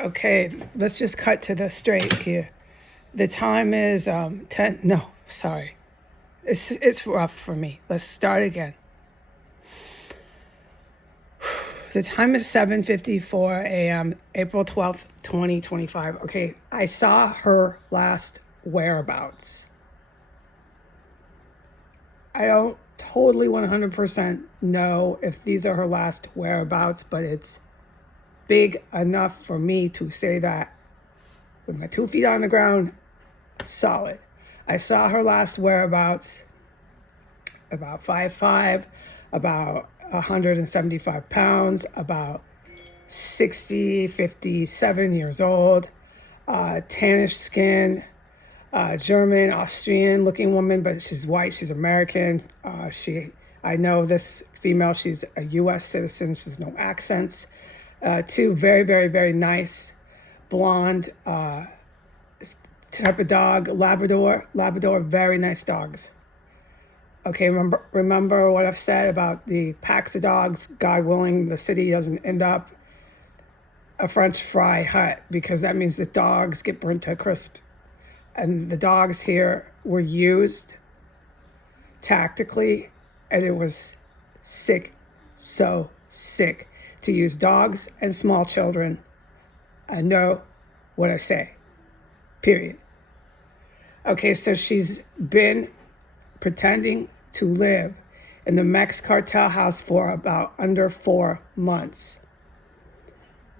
Okay, let's just cut to the straight here. The time is 10. No, sorry. It's rough for me. Let's start again. The time is 7:54 a.m. April 12th, 2025. Okay, I saw her last whereabouts. I don't totally 100% know if these are her last whereabouts, but it's big enough for me to say that with my 2 feet on the ground, solid. I saw her last whereabouts, about 5'5", about 175 pounds, about 57 years old, tannish skin, German, Austrian looking woman, but she's white, she's American. I know this female, she's a US citizen, she's no accents. Two very, very, very nice blonde type of dog, Labrador, very nice dogs. Okay, remember what I've said about the packs of dogs. God willing, the city doesn't end up a French fry hut, because that means the dogs get burnt to a crisp. And the dogs here were used tactically, and it was sick, so sick to use dogs and small children. I know what I say, period. Okay, so she's been pretending to live in the Mex cartel house for about under 4 months.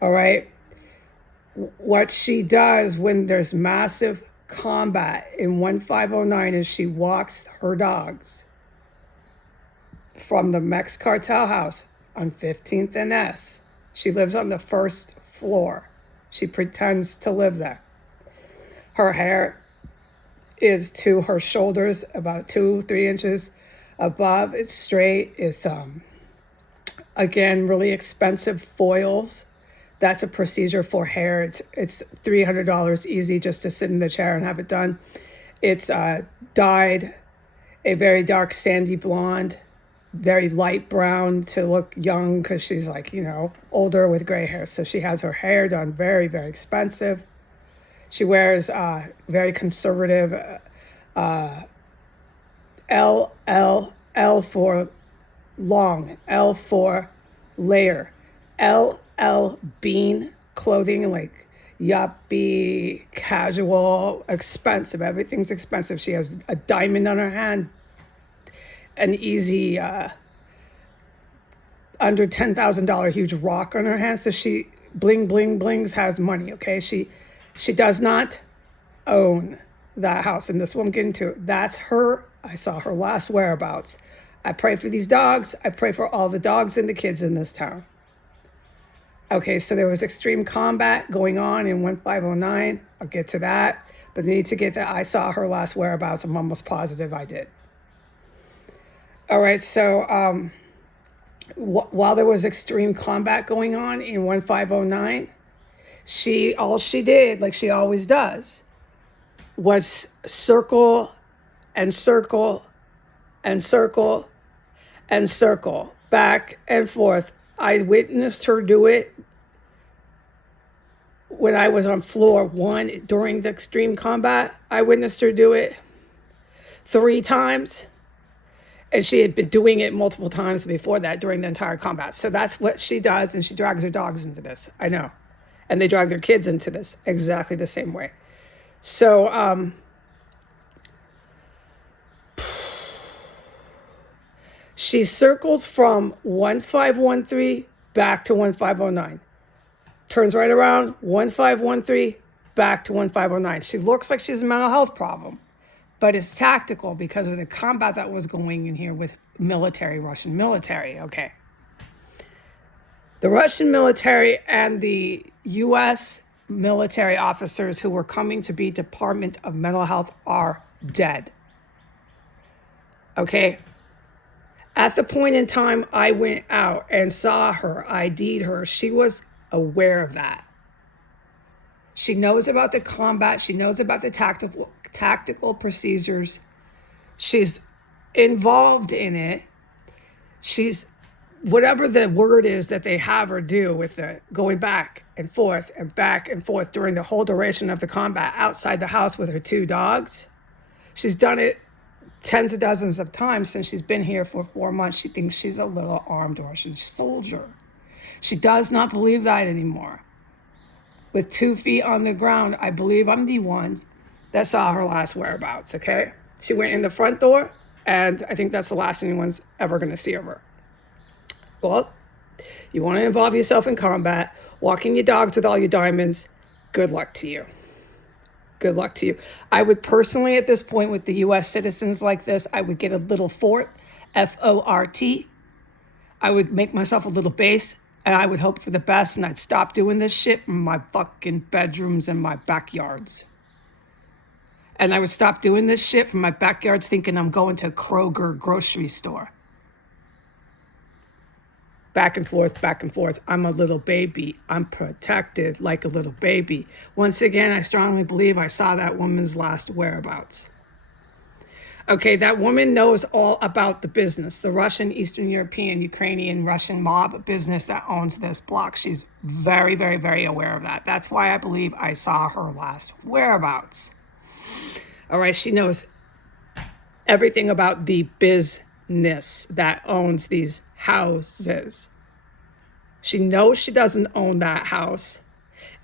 All right. What she does when there's massive combat in 1509 is she walks her dogs from the Mex cartel house on 15th and S. She lives on the first floor. She pretends to live there. Her hair is to her shoulders, about 2-3 inches above. It's straight. It's again, really expensive foils. That's a procedure for hair. It's $300 easy just to sit in the chair and have it done. It's dyed a very dark sandy blonde, very light brown to look young, because she's older with gray hair. So she has her hair done, very, very expensive. She wears very conservative L for long, L for layer, LL Bean clothing, like yuppie, casual, expensive. Everything's expensive. She has a diamond on her hand, an easy under $10,000 huge rock on her hand. So she blings, has money. Okay, she does not own that house, and this won't get into it. That's her. I saw her last whereabouts. I pray for these dogs. I pray for all the dogs and the kids in this town. Okay, so there was extreme combat going on in 1509. I'll get to that. But I need to get that. I saw her last whereabouts. I'm almost positive I did. All right, so while there was extreme combat going on in 1509, all she did, like she always does, was circle and circle and circle and circle, back and forth. I witnessed her do it when I was on floor 1 during the extreme combat. I witnessed her do it 3 times, and she had been doing it multiple times before that during the entire combat. So that's what she does, and she drags her dogs into this. I know. And they drag their kids into this exactly the same way. So she circles from 1513 back to 1509. Turns right around, 1513 back to 1509. She looks like she has a mental health problem, but it's tactical because of the combat that was going in here with Russian military. Okay. The Russian military and the U.S. military officers who were coming to be Department of Mental Health are dead. Okay. At the point in time I went out and saw her, ID'd her, she was aware of that. She knows about the combat. She knows about the tactical procedures. She's involved in it. She's whatever the word is that they have her do with the going back and forth during the whole duration of the combat outside the house with her 2 dogs. She's done it tens of dozens of times since she's been here for 4 months. She thinks she's a little armed Russian soldier. She does not believe that anymore. With 2 feet on the ground, I believe I'm the one that saw her last whereabouts, okay? She went in the front door, and I think that's the last anyone's ever going to see of her. Well, you want to involve yourself in combat, walking your dogs with all your diamonds, good luck to you. Good luck to you. I would personally, at this point, with the U.S. citizens like this, I would get a little fort, F-O-R-T. I would make myself a little base, and I would hope for the best, and I'd stop doing this shit in my fucking bedrooms and my backyards. And I would stop doing this shit from my backyards thinking I'm going to Kroger grocery store. Back and forth, back and forth. I'm a little baby. I'm protected like a little baby. Once again, I strongly believe I saw that woman's last whereabouts. Okay, that woman knows all about the business, the Russian, Eastern European, Ukrainian, Russian mob business that owns this block. She's very, very, very aware of that. That's why I believe I saw her last whereabouts. All right, she knows everything about the business that owns these houses. She knows she doesn't own that house,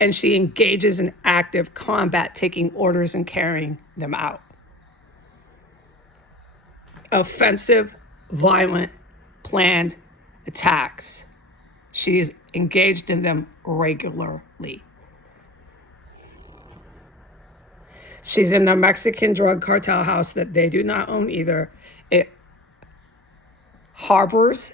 and she engages in active combat, taking orders and carrying them out. Offensive, violent, planned attacks. She's engaged in them regularly. She's in the Mexican drug cartel house that they do not own either. It harbors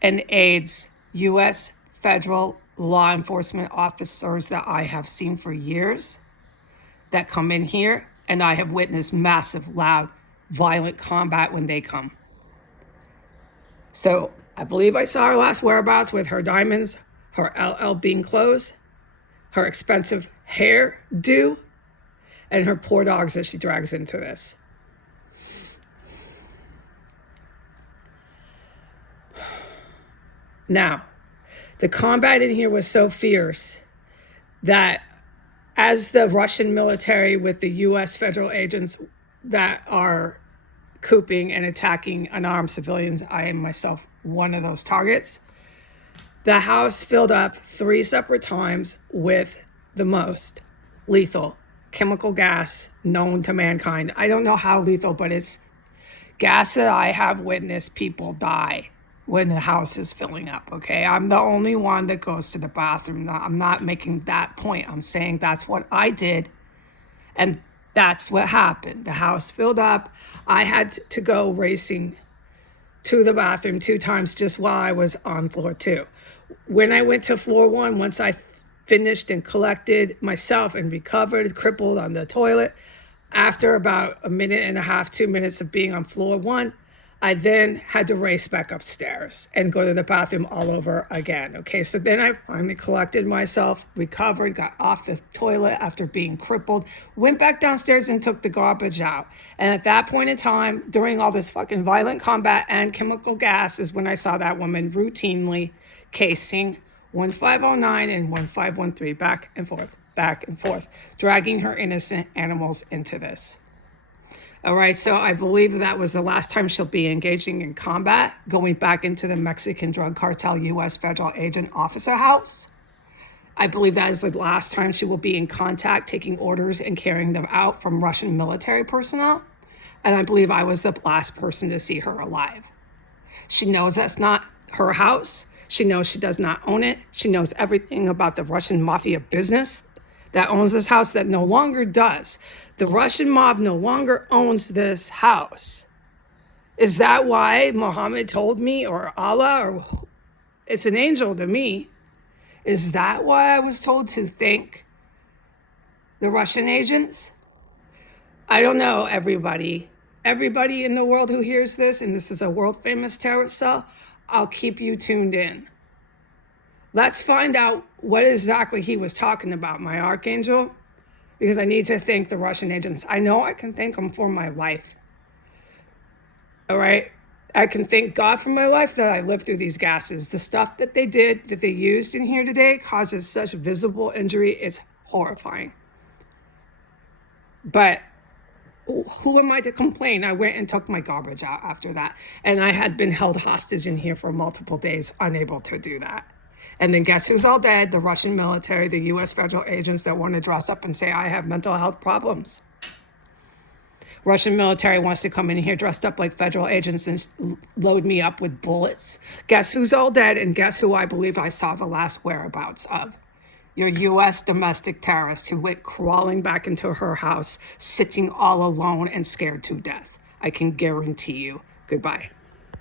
and aids U.S. federal law enforcement officers that I have seen for years that come in here, and I have witnessed massive, loud, violent combat when they come. So I believe I saw her last whereabouts with her diamonds, her LL Bean clothes, her expensive hairdo, and her poor dogs that she drags into this. Now, the combat in here was so fierce that as the Russian military with the U.S. federal agents that are cooping and attacking unarmed civilians, I am myself one of those targets. The house filled up 3 separate times with the most lethal chemical gas known to mankind. I don't know how lethal, but it's gas that I have witnessed people die when the house is filling up, okay? I'm the only one that goes to the bathroom. I'm not making that point. I'm saying that's what I did, and that's what happened. The house filled up. I had to go racing to the bathroom 2 times just while I was on floor 2. When I went to floor 1, once I finished and collected myself and recovered, crippled on the toilet, after about a minute and a half, 2 minutes of being on floor 1, I then had to race back upstairs and go to the bathroom all over again. Okay, so then I finally collected myself, recovered, got off the toilet after being crippled, went back downstairs and took the garbage out. And at that point in time, during all this fucking violent combat and chemical gas, is when I saw that woman routinely casing 1509 and 1513 back and forth, dragging her innocent animals into this. All right, so I believe that was the last time she'll be engaging in combat, going back into the Mexican drug cartel U.S. federal agent officer house. I believe that is the last time she will be in contact, taking orders and carrying them out from Russian military personnel. And I believe I was the last person to see her alive. She knows that's not her house. She knows she does not own it. She knows everything about the Russian mafia business that owns this house that no longer does. The Russian mob no longer owns this house. Is that why Muhammad told me, or Allah, or it's an angel to me? Is that why I was told to thank the Russian agents? I don't know, everybody. Everybody in the world who hears this, and this is a world famous terrorist cell, I'll keep you tuned in. Let's find out what exactly he was talking about, my archangel, because I need to thank the Russian agents. I know I can thank them for my life. All right? I can thank God for my life that I lived through these gases. The stuff that they did, that they used in here today, causes such visible injury. It's horrifying. But who am I to complain? I went and took my garbage out after that. And I had been held hostage in here for multiple days, unable to do that. And then guess who's all dead? The Russian military, the US federal agents that want to dress up and say I have mental health problems. Russian military wants to come in here dressed up like federal agents and load me up with bullets. Guess who's all dead, and guess who I believe I saw the last whereabouts of? Your US domestic terrorist who went crawling back into her house, sitting all alone and scared to death. I can guarantee you. Goodbye.